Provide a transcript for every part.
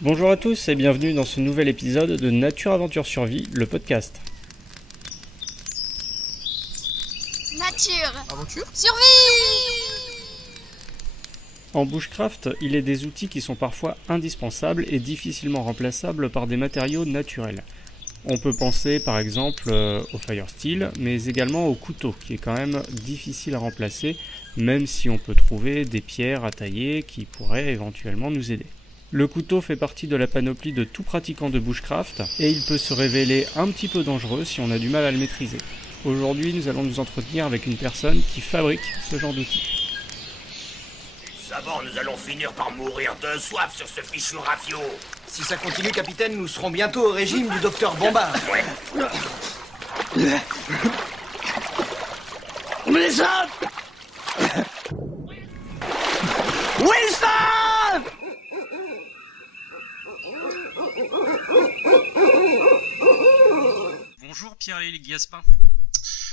Bonjour à tous et bienvenue dans ce nouvel épisode de Nature Aventure Survie, le podcast. Nature Aventure Survie. En bushcraft, il est des outils qui sont parfois indispensables et difficilement remplaçables par des matériaux naturels. On peut penser par exemple au fire steel, mais également au couteau, qui est quand même difficile à remplacer, même si on peut trouver des pierres à tailler qui pourraient éventuellement nous aider. Le couteau fait partie de la panoplie de tout pratiquant de bushcraft, et il peut se révéler un petit peu dangereux si on a du mal à le maîtriser. Aujourd'hui, nous allons nous entretenir avec une personne qui fabrique ce genre d'outils. D'abord, nous allons finir par mourir de soif sur ce fichu rafio. Si ça continue, capitaine, nous serons bientôt au régime du docteur Bombard. Ouais. Wilson! Wilson! Bonjour Pierre-Élie Gaspin.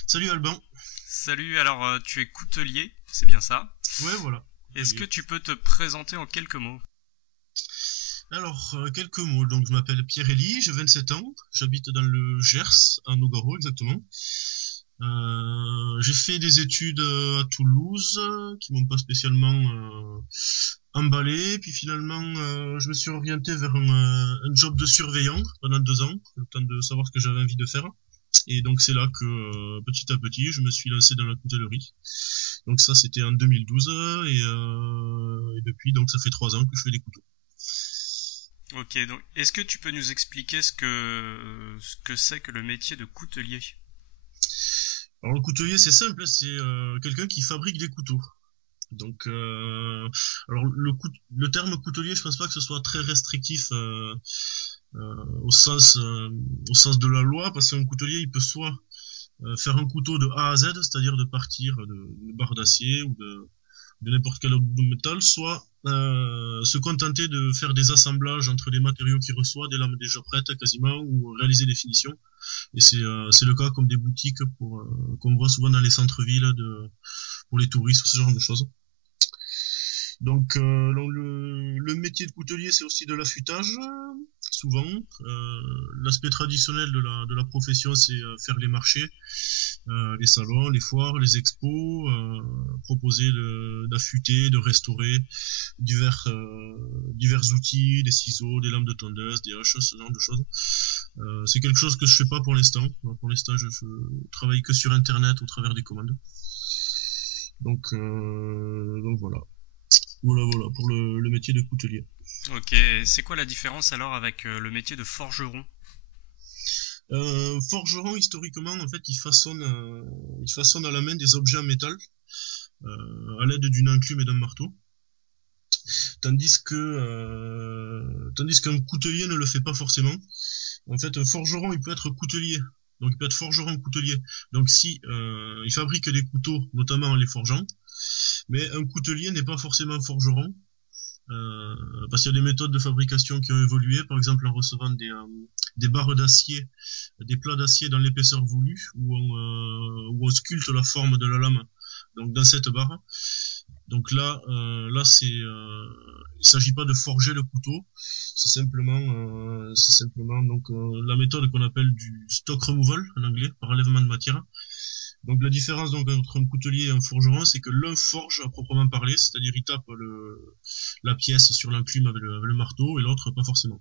Salut Alban. Salut, alors tu es coutelier, c'est bien ça? Ouais, voilà. Est-ce que tu peux te présenter en quelques mots? Alors, quelques mots. Donc, je m'appelle Pierre-Élie, j'ai 27 ans. J'habite dans le Gers, à Nogaro exactement. J'ai fait des études à Toulouse, qui m'ont pas spécialement emballé. Puis finalement, je me suis orienté vers un job de surveillant pendant 2 ans, le temps de savoir ce que j'avais envie de faire. Et donc c'est là que petit à petit, je me suis lancé dans la coutellerie. Donc ça, c'était en 2012 et depuis, donc ça fait 3 ans que je fais des couteaux. Ok, donc est-ce que tu peux nous expliquer ce que c'est que le métier de coutelier? Alors le coutelier, c'est simple, c'est quelqu'un qui fabrique des couteaux. Donc, alors le terme coutelier, je pense pas que ce soit très restrictif au sens de la loi, parce qu'un coutelier, il peut soit faire un couteau de A à Z, c'est-à-dire de partir d'une barre d'acier ou de n'importe quel bout de métal, soit se contenter de faire des assemblages entre les matériaux qu'il reçoit, des lames déjà prêtes quasiment, ou réaliser des finitions. Et c'est le cas comme des boutiques qu'on voit souvent dans les centres-villes pour les touristes ou ce genre de choses. Donc le métier de coutelier, c'est aussi de l'affûtage, souvent. L'aspect traditionnel de la profession, c'est faire les marchés, les salons, les foires, les expos, proposer d'affûter, de restaurer divers outils, des ciseaux, des lames de tondeuse, des haches, ce genre de choses. C'est quelque chose que je fais pas pour l'instant. Pour l'instant, je travaille que sur Internet au travers des commandes. Donc voilà. Voilà pour le métier de coutelier. Ok, c'est quoi la différence alors avec le métier de forgeron? Forgeron, historiquement, en fait, il façonne à la main des objets en métal à l'aide d'une enclume et d'un marteau. Tandis qu'un coutelier ne le fait pas forcément. En fait, un forgeron, il peut être coutelier. Donc, il peut être forgeron coutelier. Donc, si il fabrique des couteaux, notamment en les forgeant, mais un coutelier n'est pas forcément forgeron, parce qu'il y a des méthodes de fabrication qui ont évolué, par exemple en recevant des barres d'acier, des plats d'acier dans l'épaisseur voulue, où on sculpte la forme de la lame. Donc dans cette barre. Donc là il s'agit pas de forger le couteau, c'est simplement donc la méthode qu'on appelle du stock removal en anglais, par enlèvement de matière. Donc la différence donc entre un coutelier et un forgeron, c'est que l'un forge à proprement parler, c'est-à-dire il tape la pièce sur l'enclume avec le marteau, et l'autre pas forcément.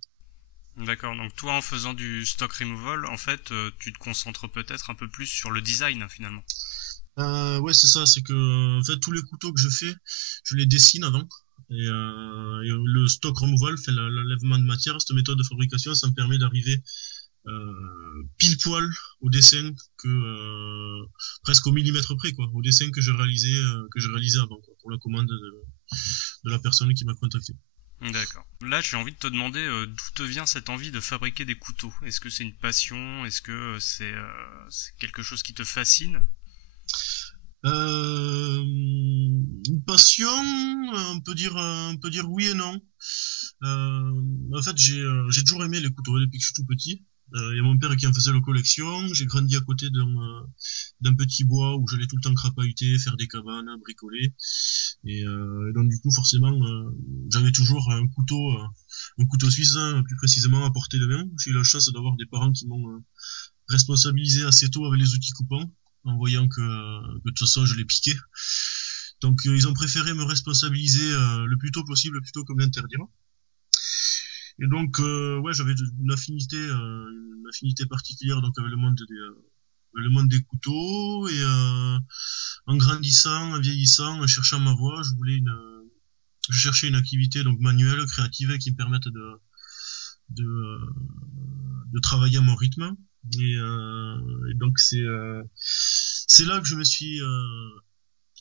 D'accord, donc toi en faisant du stock removal, en fait, tu te concentres peut-être un peu plus sur le design finalement. Ouais, c'est ça, c'est que en fait tous les couteaux que je fais, je les dessine avant. Et le stock removal fait l'enlèvement de matière. Cette méthode de fabrication, ça me permet d'arriver pile poil au dessin presque au millimètre près, quoi, au dessin que j'ai réalisé avant, quoi, pour la commande de la personne qui m'a contacté. D'accord. Là, j'ai envie de te demander d'où te vient cette envie de fabriquer des couteaux. Est-ce que c'est une passion? Est-ce que c'est quelque chose qui te fascine? Une passion, on peut dire oui et non. En fait, j'ai toujours aimé les couteaux depuis que je suis tout petit. Il y a mon père qui en faisait la collection. J'ai grandi à côté d'un petit bois où j'allais tout le temps crapahuter, faire des cabanes, bricoler. Et donc du coup, forcément, j'avais toujours un couteau suisse, hein, plus précisément à portée de main. J'ai eu la chance d'avoir des parents qui m'ont responsabilisé assez tôt avec les outils coupants, en voyant que de toute façon je les piquais. Donc ils ont préféré me responsabiliser le plus tôt possible plutôt que m'interdire. Et donc ouais, j'avais une affinité particulière donc avec le monde des couteaux, et en grandissant, en vieillissant, en cherchant ma voie, je cherchais une activité donc manuelle, créative, qui me permette de travailler à mon rythme. Et donc c'est là que je me suis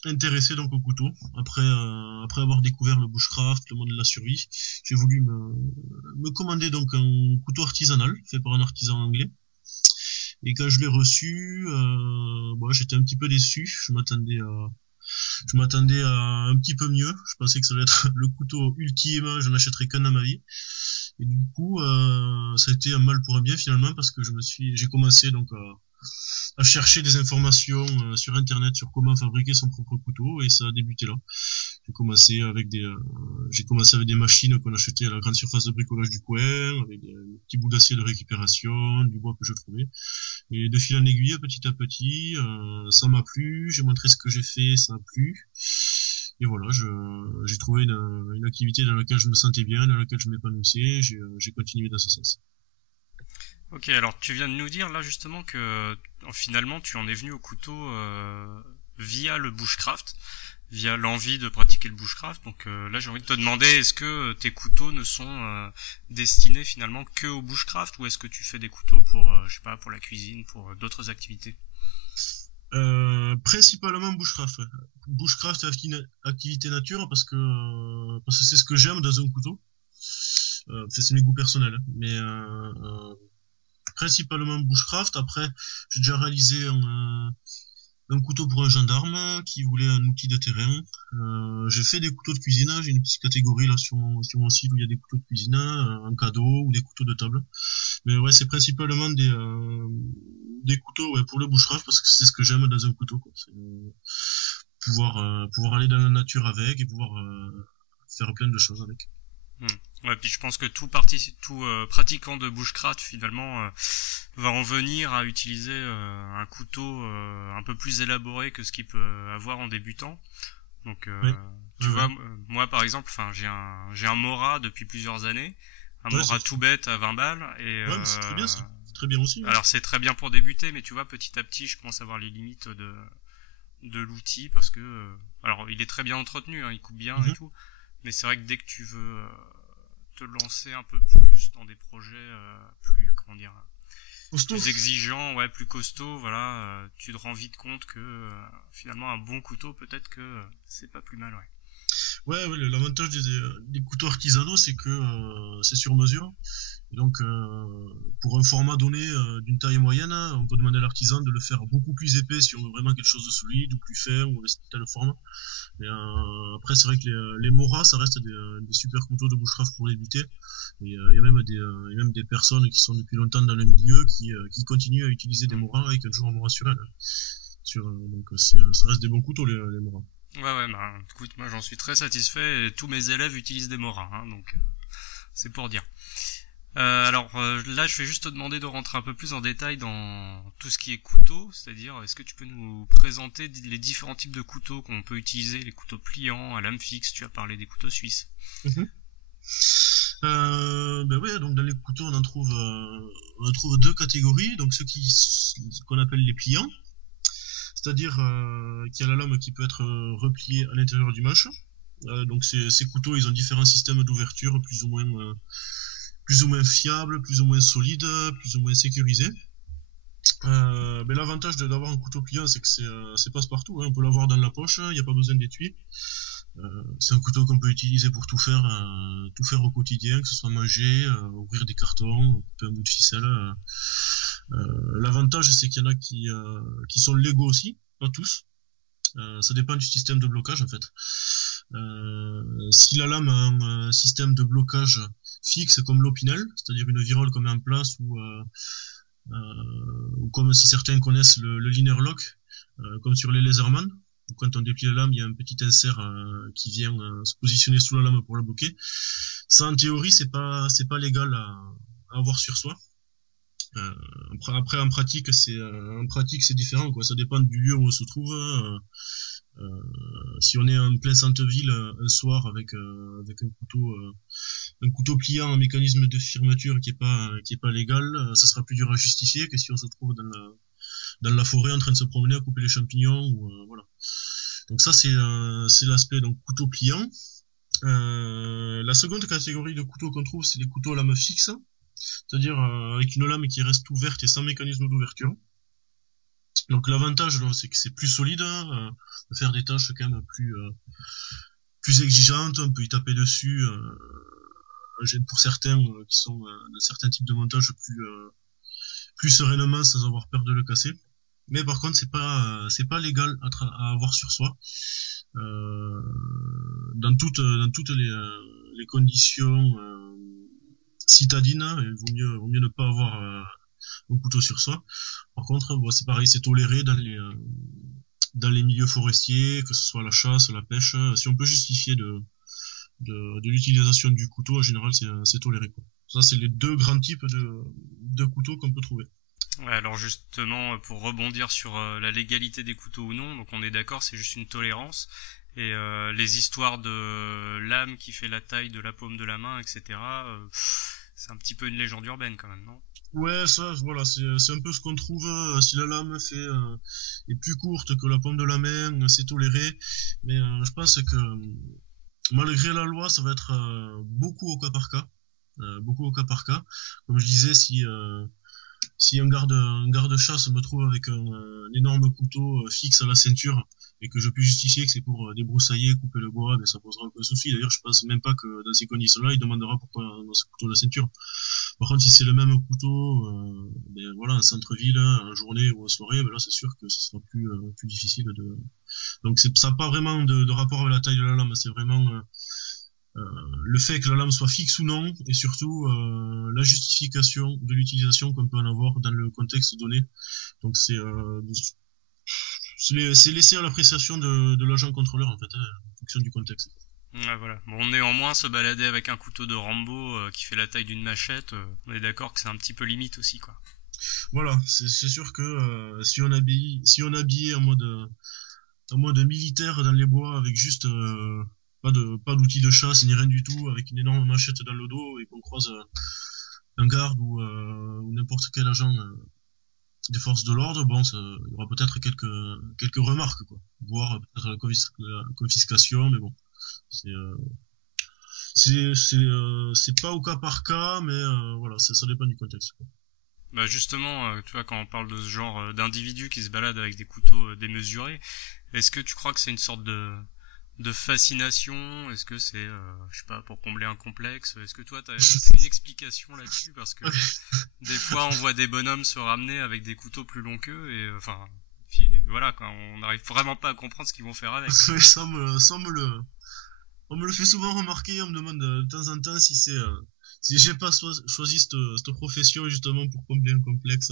intéressé donc au couteau. Après avoir découvert le bushcraft, le monde de la survie, j'ai voulu me commander donc un couteau artisanal fait par un artisan anglais. Et quand je l'ai reçu, j'étais un petit peu déçu. Je m'attendais à un petit peu mieux. Je pensais que ça allait être le couteau ultime, je n'achèterais qu'un dans ma vie. Et du coup, ça a été un mal pour un bien finalement, parce que j'ai commencé donc à chercher des informations sur internet sur comment fabriquer son propre couteau, et ça a débuté là. J'ai commencé avec des machines qu'on achetait à la grande surface de bricolage du coin, avec des petits bouts d'acier de récupération, du bois que je trouvais. Et de fil en aiguille, petit à petit, ça m'a plu, j'ai montré ce que j'ai fait, ça a plu. Et voilà, j'ai trouvé une activité dans laquelle je me sentais bien, dans laquelle je m'épanouissais, j'ai continué dans ce sens. Ok, alors tu viens de nous dire là justement que finalement tu en es venu au couteau via le bushcraft, via l'envie de pratiquer le bushcraft. Donc là j'ai envie de te demander, est-ce que tes couteaux ne sont destinés finalement que au bushcraft, ou est-ce que tu fais des couteaux pour, je sais pas, pour la cuisine, pour d'autres activités? Principalement bushcraft. Ouais. Bushcraft et activité nature, parce que c'est ce que j'aime dans un couteau. C'est mes goûts personnels, mais principalement bushcraft. Après, j'ai déjà réalisé un couteau pour un gendarme qui voulait un outil de terrain. J'ai fait des couteaux de cuisine. J'ai une petite catégorie là sur mon site où il y a des couteaux de cuisine en cadeau, ou des couteaux de table. Mais ouais, c'est principalement des couteaux, ouais, pour le bushcraft, parce que c'est ce que j'aime dans un couteau, quoi. C'est pouvoir aller dans la nature avec, et pouvoir faire plein de choses avec. Ouais, puis je pense que tout pratiquant de bushcraft finalement va en venir à utiliser un couteau un peu plus élaboré que ce qu'il peut avoir en débutant. Donc oui. tu vois, moi par exemple, j'ai un Mora depuis plusieurs années, Mora tout bête à 20 balles, et ouais, c'est très bien ça. C'est très bien aussi. Alors c'est très bien pour débuter, mais tu vois, petit à petit je commence à voir les limites de l'outil, parce que alors il est très bien entretenu, hein, il coupe bien et tout. Mais c'est vrai que dès que tu veux te lancer un peu plus dans des projets plus, comment dire, plus exigeants, ouais, plus costauds, voilà, tu te rends vite compte que finalement un bon couteau, peut-être que c'est pas plus mal, ouais. Ouais, l'avantage des couteaux artisanaux, c'est que c'est sur mesure. Et donc, pour un format donné d'une taille moyenne, on peut demander à l'artisan de le faire beaucoup plus épais si on veut vraiment quelque chose de solide, ou plus fin, ou avec tel format. Et après, c'est vrai que les Mora, ça reste des super couteaux de bushcraft pour débuter. Et il y a même des personnes qui sont depuis longtemps dans le milieu qui continuent à utiliser des Mora avec un jour un Mora sur elles. Donc ça reste des bons couteaux, les Mora. Ouais, bah écoute, moi j'en suis très satisfait, et tous mes élèves utilisent des Mora, hein, donc c'est pour dire. Alors là, je vais juste te demander de rentrer un peu plus en détail dans tout ce qui est couteau, c'est-à-dire, est-ce que tu peux nous présenter les différents types de couteaux qu'on peut utiliser, les couteaux pliants, à lame fixe, tu as parlé des couteaux suisses. Ben ouais, donc dans les couteaux on trouve deux catégories, donc ceux qu'on appelle les pliants, c'est-à-dire qu'il y a la lame qui peut être repliée à l'intérieur du manche. Donc ces couteaux, ils ont différents systèmes d'ouverture, plus ou moins fiables, plus ou moins solides, plus ou moins sécurisés. Mais l'avantage d'avoir un couteau pliant, c'est que c'est passe-partout, hein. On peut l'avoir dans la poche, il n'y a pas besoin d'étui. C'est un couteau qu'on peut utiliser pour tout faire au quotidien, que ce soit manger, ouvrir des cartons, couper un bout de ficelle. L'avantage, c'est qu'il y en a qui sont légaux aussi, pas tous. Ça dépend du système de blocage en fait. Si la lame a un système de blocage fixe comme l'Opinel, c'est-à-dire une virole qu'on met en place ou comme si certains connaissent le linear lock, comme sur les Laserman, où quand on déplie la lame, il y a un petit insert qui vient se positionner sous la lame pour la bloquer. Ça, en théorie, c'est pas légal à avoir sur soi. Après, en pratique, c'est différent, quoi. Ça dépend du lieu où on se trouve. Si on est en plein centre-ville un soir avec un couteau pliant, un mécanisme de fermeture qui est pas légal, ça sera plus dur à justifier que si on se trouve dans la forêt en train de se promener à couper les champignons ou voilà. Donc ça c'est l'aspect donc couteau pliant. La seconde catégorie de couteaux qu'on trouve, c'est les couteaux à lame fixe, c'est-à-dire avec une lame qui reste ouverte et sans mécanisme d'ouverture. Donc l'avantage, c'est que c'est plus solide, de faire des tâches quand même plus exigeantes, on peut y taper dessus, pour certains qui sont dans certains types de montage plus sereinement sans avoir peur de le casser. Mais par contre, c'est pas légal à avoir sur soi. Dans toutes les conditions citadines, il vaut mieux ne pas avoir un couteau sur soi. Par contre, c'est pareil, c'est toléré dans les milieux forestiers, que ce soit la chasse, la pêche. Si on peut justifier de l'utilisation du couteau, en général, c'est toléré, quoi. Ça, c'est les deux grands types de couteaux qu'on peut trouver. Ouais, alors justement, pour rebondir sur la légalité des couteaux ou non, donc on est d'accord, c'est juste une tolérance. Et les histoires de lame qui fait la taille de la paume de la main, etc., c'est un petit peu une légende urbaine quand même, non? Ouais, ça, voilà, c'est un peu ce qu'on trouve. Si la lame est plus courte que la paume de la main, c'est toléré. Mais je pense que malgré la loi, ça va être beaucoup au cas par cas. Beaucoup au cas par cas. Comme je disais, si un garde-chasse me trouve avec un énorme couteau fixe à la ceinture et que je puis justifier que c'est pour débroussailler, couper le bois, ben ça posera aucun souci. D'ailleurs, je pense même pas que dans ces conditions-là, il demandera pourquoi on a ce couteau à la ceinture. Par contre, si c'est le même couteau, ben voilà, en centre-ville, en journée ou en soirée, ben là, c'est sûr que ce sera plus difficile de. Donc, ça n'a pas vraiment de rapport avec la taille de la lame. C'est vraiment le fait que la lame soit fixe ou non, et surtout la justification de l'utilisation qu'on peut en avoir dans le contexte donné. Donc c'est laissé à l'appréciation de l'agent contrôleur en fait, en fonction du contexte. Ouais, voilà. Bon, néanmoins, se balader avec un couteau de Rambo qui fait la taille d'une machette, on est d'accord que c'est un petit peu limite aussi, quoi. Voilà, c'est sûr que si on habillait en mode militaire dans les bois avec juste pas d'outils de chasse ni rien du tout, avec une énorme machette dans le dos et qu'on croise un garde ou n'importe quel agent des forces de l'ordre, bon, il y aura peut-être quelques remarques, quoi, voire peut-être la confiscation, mais bon, c'est pas au cas par cas, mais voilà, ça dépend du contexte, quoi. Bah justement, tu vois, quand on parle de ce genre d'individus qui se baladent avec des couteaux démesurés, est-ce que tu crois que c'est une sorte de fascination? Est-ce que c'est, je sais pas, pour combler un complexe? Est-ce que toi, t'as une explication là-dessus? Parce que des fois, on voit des bonhommes se ramener avec des couteaux plus longs qu'eux, et enfin, puis voilà, quoi, on n'arrive vraiment pas à comprendre ce qu'ils vont faire avec. On me le fait souvent remarquer, on me demande de temps en temps si j'ai pas choisi cette profession justement pour combler un complexe.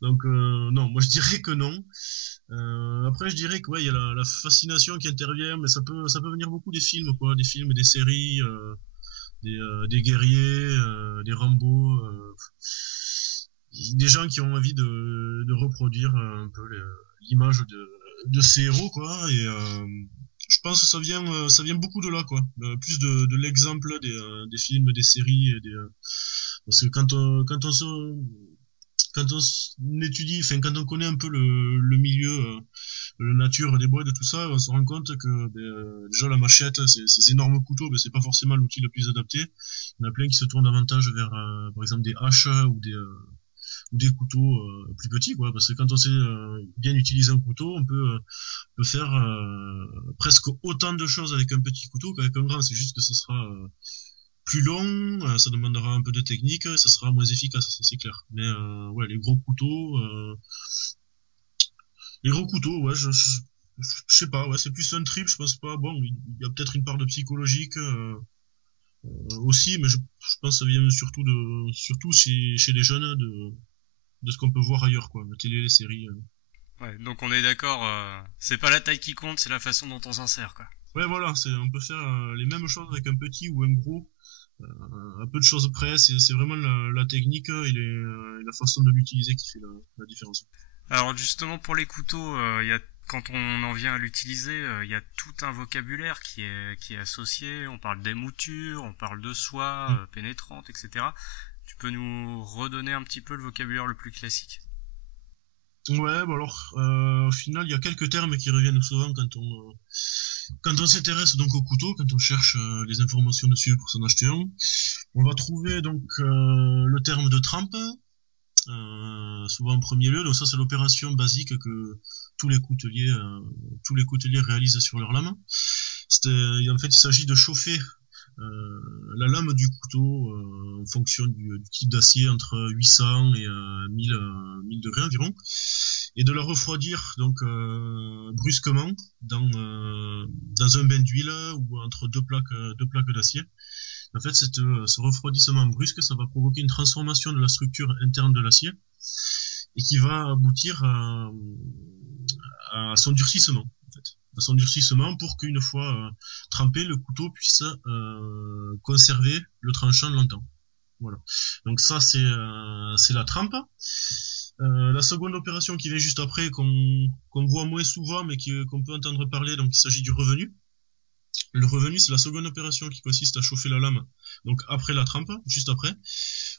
Donc non, moi je dirais que non. Après je dirais que ouais, il y a la fascination qui intervient, mais ça peut venir beaucoup des films, quoi, des films, des séries, des guerriers, des Rambo, des gens qui ont envie de reproduire un peu l'image de ces héros, quoi, et je pense que ça vient beaucoup de là, quoi, plus de l'exemple des films, des séries, parce que quand on étudie, enfin quand on connaît un peu le milieu, la nature des bois et de tout ça, on se rend compte que déjà la machette, ces énormes couteaux, c'est pas forcément l'outil le plus adapté. Il y en a plein qui se tournent davantage vers par exemple des haches ou des couteaux plus petits, quoi, parce que quand on sait bien utiliser un couteau, on peut faire presque autant de choses avec un petit couteau qu'avec un grand. C'est juste que ça sera plus long, ça demandera un peu de technique, ça sera moins efficace, ça c'est clair. Mais ouais, les gros couteaux, ouais, Je sais pas, ouais, c'est plus un trip, je pense pas. Bon, il y a peut-être une part de psychologique aussi, mais je pense que ça vient surtout chez les jeunes de ce qu'on peut voir ailleurs, quoi, la télé, les séries. Ouais, donc on est d'accord, c'est pas la taille qui compte, c'est la façon dont on s'en sert, quoi. Ouais, voilà, on peut faire les mêmes choses avec un petit ou un gros, un peu de choses près. C'est vraiment la technique et la façon de l'utiliser qui fait la différence. Alors justement pour les couteaux, quand on en vient à l'utiliser, il y a tout un vocabulaire qui est associé. On parle d'émouture, on parle de soie pénétrante, etc. Tu peux nous redonner un petit peu le vocabulaire le plus classique? Ouais, bah alors au final il y a quelques termes qui reviennent souvent quand on s'intéresse donc au couteau, quand on cherche les informations dessus pour s'en acheter un. On va trouver donc le terme de trempe. Souvent en premier lieu, donc ça c'est l'opération basique que tous les couteliers réalisent sur leur lame. En fait, il s'agit de chauffer la lame du couteau en fonction du type d'acier entre 800 et 1000 degrés environ, et de la refroidir donc brusquement dans un bain d'huile ou entre deux plaques d'acier. En fait, ce refroidissement brusque, ça va provoquer une transformation de la structure interne de l'acier et qui va aboutir à son durcissement, en fait. À son durcissement pour qu'une fois trempé, le couteau puisse conserver le tranchant longtemps. Voilà. Donc ça, c'est la trempe. La seconde opération qui vient juste après, qu'on voit moins souvent, mais qu'on peut entendre parler, donc il s'agit du revenu. Le revenu, c'est la seconde opération qui consiste à chauffer la lame, donc après la trempe, juste après,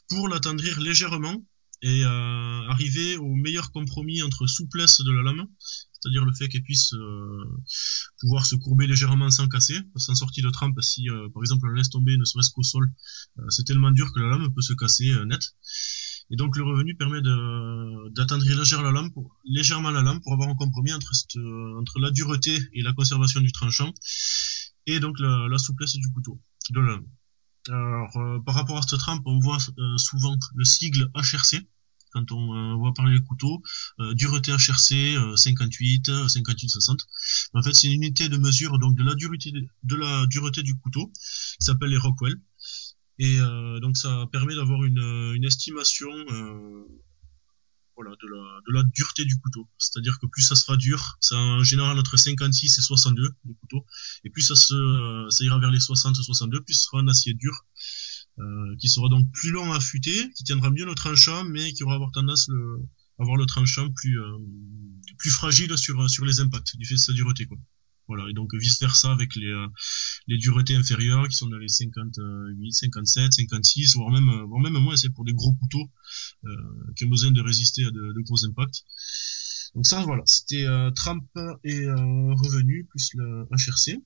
pour l'attendrir légèrement et arriver au meilleur compromis entre souplesse de la lame, c'est-à-dire le fait qu'elle puisse pouvoir se courber légèrement sans casser, sans sortie de trempe. Si par exemple on la laisse tomber ne serait-ce qu'au sol, c'est tellement dur que la lame peut se casser net. Et donc le revenu permet d'attendrir légèrement la lame pour avoir un compromis entre la dureté et la conservation du tranchant, et donc la souplesse du couteau, de la lame. Alors, par rapport à cette trempe, on voit souvent le sigle HRC, quand on voit parler des couteaux, dureté HRC 58, 58-60. En fait, c'est une unité de mesure donc de la dureté du couteau, qui s'appelle les Rockwell. Et donc ça permet d'avoir une estimation de la dureté du couteau. C'est-à-dire que plus ça sera dur, c'est en général entre 56 et 62 les couteaux, et plus ça ira vers les 60-62, plus ce sera un acier dur qui sera donc plus long à affûter, qui tiendra mieux le tranchant, mais qui aura tendance à avoir le tranchant plus fragile sur les impacts du fait de sa dureté, quoi. Voilà, et donc vice versa avec les duretés inférieures qui sont dans les 58, 57, 56, voire même moins, c'est pour des gros couteaux qui ont besoin de résister à de gros impacts. Donc ça, voilà, c'était trempe et revenu plus le HRC.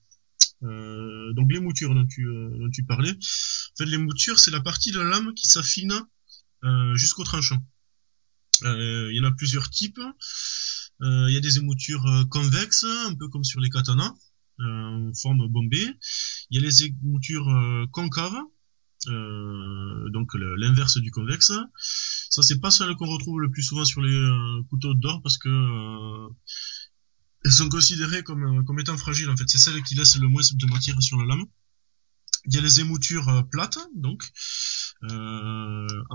Donc les moutures dont tu parlais. En fait, les moutures, c'est la partie de la lame qui s'affine jusqu'au tranchant. Il y en a plusieurs types. Il y a des émoutures convexes, un peu comme sur les katanas, en forme bombée. Il y a les émoutures concaves, donc l'inverse du convexe. Ça, c'est pas celle qu'on retrouve le plus souvent sur les couteaux d'or, parce que elles sont considérées comme étant fragiles, en fait. C'est celles qui laissent le moins de matière sur la lame. Il y a les émoutures plates, donc,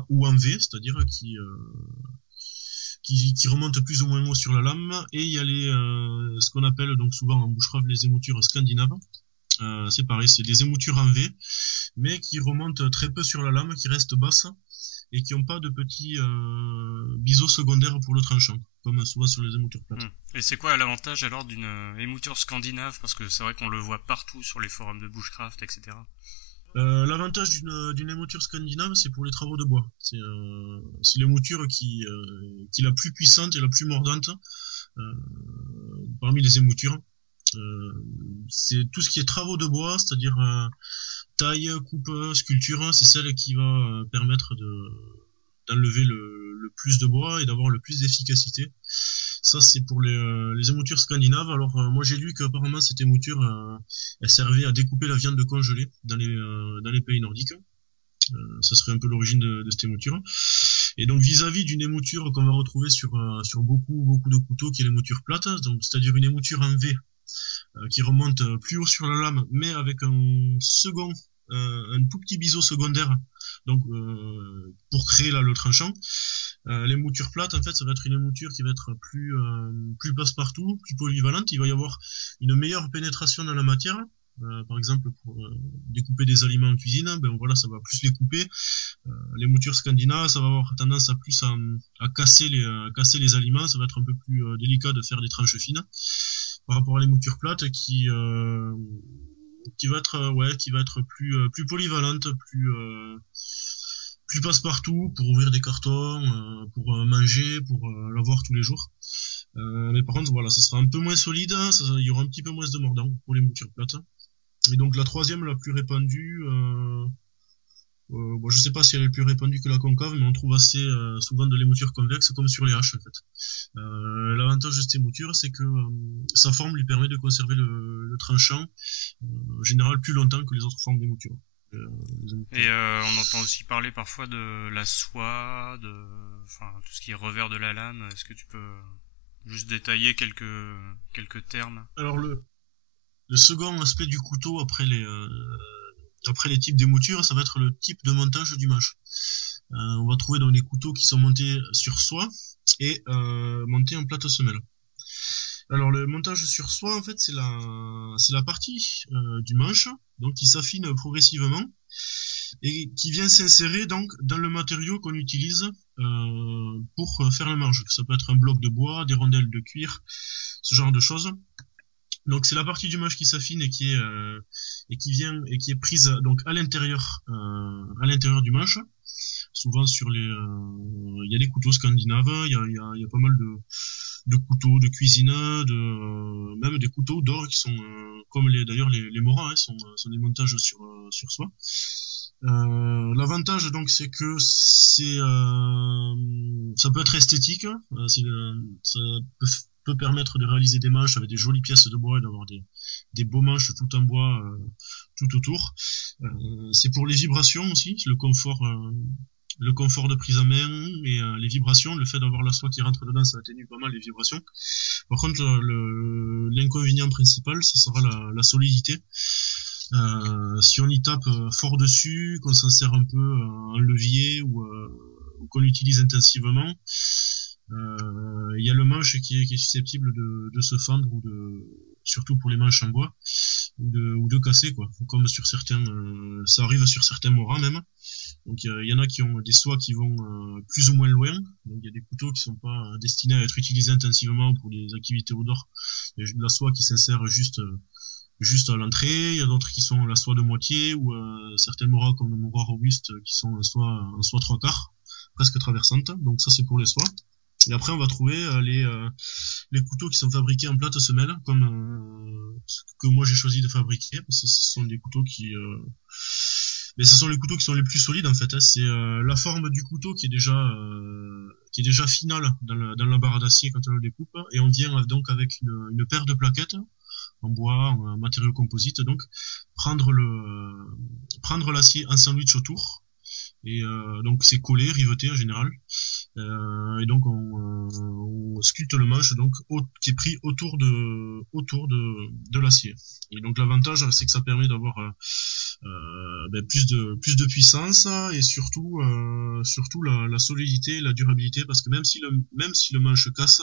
ou en V, c'est-à-dire qui remontent plus ou moins haut sur la lame, et il y a ce qu'on appelle donc souvent en boucherave les émoutures scandinaves. C'est pareil, c'est des émoutures en V, mais qui remontent très peu sur la lame, qui restent basses, et qui n'ont pas de petits biseaux secondaires pour le tranchant, comme souvent sur les émoutures plates. Et c'est quoi l'avantage alors d'une émouture scandinave? Parce que c'est vrai qu'on le voit partout sur les forums de bushcraft, etc. L'avantage d'une émouture scandinave, c'est pour les travaux de bois. C'est l'émouture qui est la plus puissante et la plus mordante parmi les émoutures. C'est tout ce qui est travaux de bois, c'est-à-dire taille, coupe, sculpture, c'est celle qui va permettre d'enlever le plus de bois et d'avoir le plus d'efficacité. Ça, c'est pour les émoutures scandinaves. Alors, moi, j'ai lu qu'apparemment, cette émouture, elle servait à découper la viande congelée dans les pays nordiques. Ça serait un peu l'origine de cette émouture. Et donc vis-à-vis d'une émouture qu'on va retrouver sur beaucoup de couteaux, qui est l'émouture plate, donc c'est-à-dire une émouture en V qui remonte plus haut sur la lame, mais avec un tout petit biseau secondaire, donc pour créer là le tranchant. L'émouture plate, en fait, ça va être une émouture qui va être plus passe-partout, plus polyvalente. Il va y avoir une meilleure pénétration dans la matière. Par exemple, pour découper des aliments en cuisine, ben voilà, ça va plus les couper. L'émouture scandinave, ça va avoir tendance à casser les aliments. Ça va être un peu plus délicat de faire des tranches fines. Par rapport à l'émouture plate, qui va être plus polyvalente, plus passe-partout pour ouvrir des cartons, pour manger, pour l'avoir tous les jours. Mais par contre, voilà, ça sera un peu moins solide, il y aura un petit peu moins de mordant pour les moutures plates. Et donc la troisième, la plus répandue, je sais pas si elle est plus répandue que la concave, mais on trouve assez souvent de l'émouture convexe comme sur les haches en fait. L'avantage de cette émouture, c'est que sa forme lui permet de conserver le tranchant en général plus longtemps que les autres formes d'émouture. Et on entend aussi parler parfois de la soie, tout ce qui est revers de la lame. Est-ce que tu peux juste détailler quelques termes? Alors le second aspect du couteau après les types d'émouture, ça va être le type de montage du manche. On va trouver donc des couteaux qui sont montés sur soie et montés en plate semelle. Alors le montage sur soie, en fait, c'est la partie du manche, donc qui s'affine progressivement et qui vient s'insérer donc dans le matériau qu'on utilise pour faire le manche. Ça peut être un bloc de bois, des rondelles de cuir, ce genre de choses. Donc c'est la partie du manche qui s'affine et qui est prise donc à l'intérieur du manche. Souvent il y a des couteaux scandinaves, il y a pas mal de couteaux de cuisine, même des couteaux d'or qui sont comme d'ailleurs les moras, sont des montages sur soie. L'avantage donc c'est que ça peut être esthétique, ça peut permettre de réaliser des manches avec des jolies pièces de bois et d'avoir des beaux manches tout en bois tout autour. C'est pour les vibrations aussi, le confort de prise à main et les vibrations, le fait d'avoir la soie qui rentre dedans, ça atténue pas mal les vibrations. Par contre, l'inconvénient principal, ça sera la solidité. Si on y tape fort dessus, qu'on s'en sert un peu en levier ou qu'on l'utilise intensivement, il y a le manche qui est susceptible de se fendre surtout pour les manches en bois ou de casser quoi, comme sur certains ça arrive sur certains moras même. Donc il y en a qui ont des soies qui vont plus ou moins loin, donc il y a des couteaux qui sont pas destinés à être utilisés intensivement pour des activités outdoor. Il y a de la soie qui s'insère juste à l'entrée, il y a d'autres qui sont la soie de moitié ou certains moras comme le mora robuste qui sont en soie 3/4 presque traversante. Donc ça c'est pour les soies. Et après on va trouver les couteaux qui sont fabriqués en plate semelle, comme que moi j'ai choisi de fabriquer, parce que ce sont des couteaux mais ce sont les couteaux qui sont les plus solides en fait. C'est la forme du couteau qui est déjà finale dans la barre d'acier quand on le découpe, et on vient donc avec une paire de plaquettes en bois, en matériau composite, donc prendre l'acier en sandwich autour, et donc c'est collé, riveté en général. Et donc on sculpte le manche donc qui est pris autour de l'acier. Et donc l'avantage c'est que ça permet d'avoir plus de puissance et surtout la solidité, la durabilité, parce que même si le manche casse,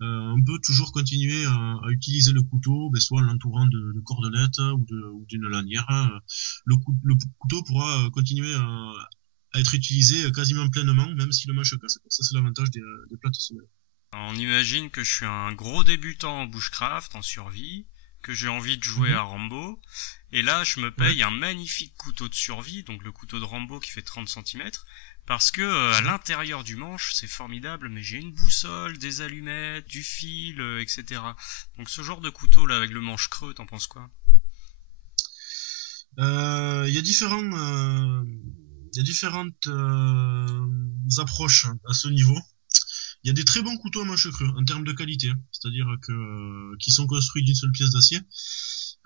on peut toujours continuer à utiliser le couteau, soit en l'entourant de cordelettes ou d'une lanière. Le couteau pourra continuer à être utilisé quasiment pleinement, même si le manche casse. Ça, c'est l'avantage des plates semelles. On imagine que je suis un gros débutant en bushcraft, en survie, que j'ai envie de jouer à Rambo, et là je me paye un magnifique couteau de survie, donc le couteau de Rambo qui fait 30 cm, parce que à l'intérieur du manche c'est formidable, mais j'ai une boussole, des allumettes, du fil, etc. Donc ce genre de couteau là avec le manche creux, t'en penses quoi? Il y a différentes approches à ce niveau. Il y a des très bons couteaux à manche creux en termes de qualité, c'est-à-dire qui sont construits d'une seule pièce d'acier.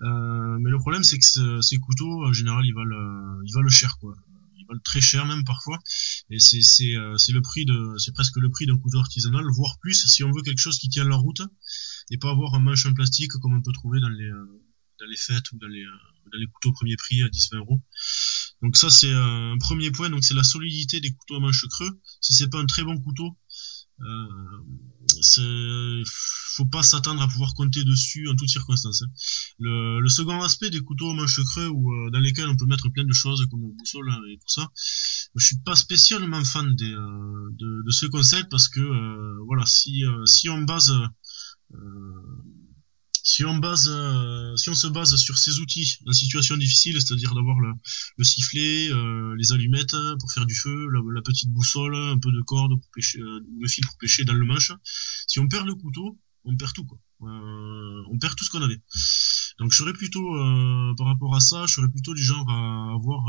Mais le problème c'est que ces couteaux en général ils valent cher quoi. Ils très cher même parfois, et c'est presque le prix d'un couteau artisanal, voire plus si on veut quelque chose qui tient la route et pas avoir un manche en plastique comme on peut trouver dans les fêtes ou dans les couteaux premier prix à 10-20 €. Donc ça c'est un premier point, donc c'est la solidité des couteaux à manche creux. Si c'est pas un très bon couteau, faut pas s'attendre à pouvoir compter dessus en toutes circonstances. Hein. Le second aspect des couteaux à manche creux dans lesquels on peut mettre plein de choses comme une boussole et tout ça, je suis pas spécialement fan de ce concept parce que voilà, si on se base sur ces outils en situation difficile, c'est-à-dire d'avoir le sifflet, les allumettes pour faire du feu, la petite boussole, un peu de corde pour pêcher, le fil pour pêcher dans le manche, si on perd le couteau, on perd tout, quoi. On perd tout ce qu'on avait. Donc je serais plutôt, par rapport à ça, je serais plutôt du genre à avoir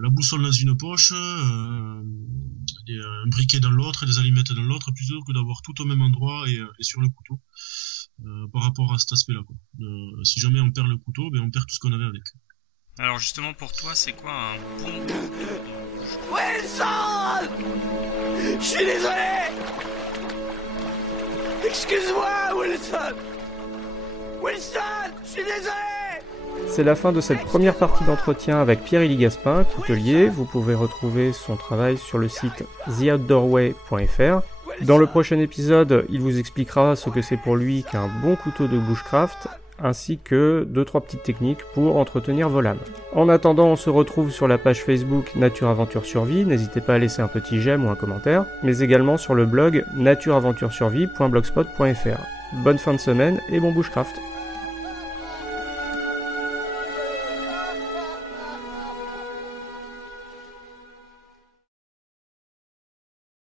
la boussole dans une poche, un briquet dans l'autre et des allumettes dans l'autre, plutôt que d'avoir tout au même endroit et sur le couteau. Par rapport à cet aspect-là, quoi. Si jamais on perd le couteau, ben on perd tout ce qu'on avait avec. Alors justement pour toi, c'est quoi un bon Wilson! Je suis désolé! Excuse-moi, Wilson! Wilson! Je suis désolé! C'est la fin de cette première partie d'entretien avec Pierre-Élie Gaspin, coutelier. Vous pouvez retrouver son travail sur le site theoutdoorway.fr. Dans le prochain épisode, il vous expliquera ce que c'est pour lui qu'un bon couteau de bushcraft, ainsi que 2-3 petites techniques pour entretenir vos lames. En attendant, on se retrouve sur la page Facebook Nature Aventure Survie, n'hésitez pas à laisser un petit j'aime ou un commentaire, mais également sur le blog natureaventuresurvie.blogspot.fr. Bonne fin de semaine et bon bushcraft!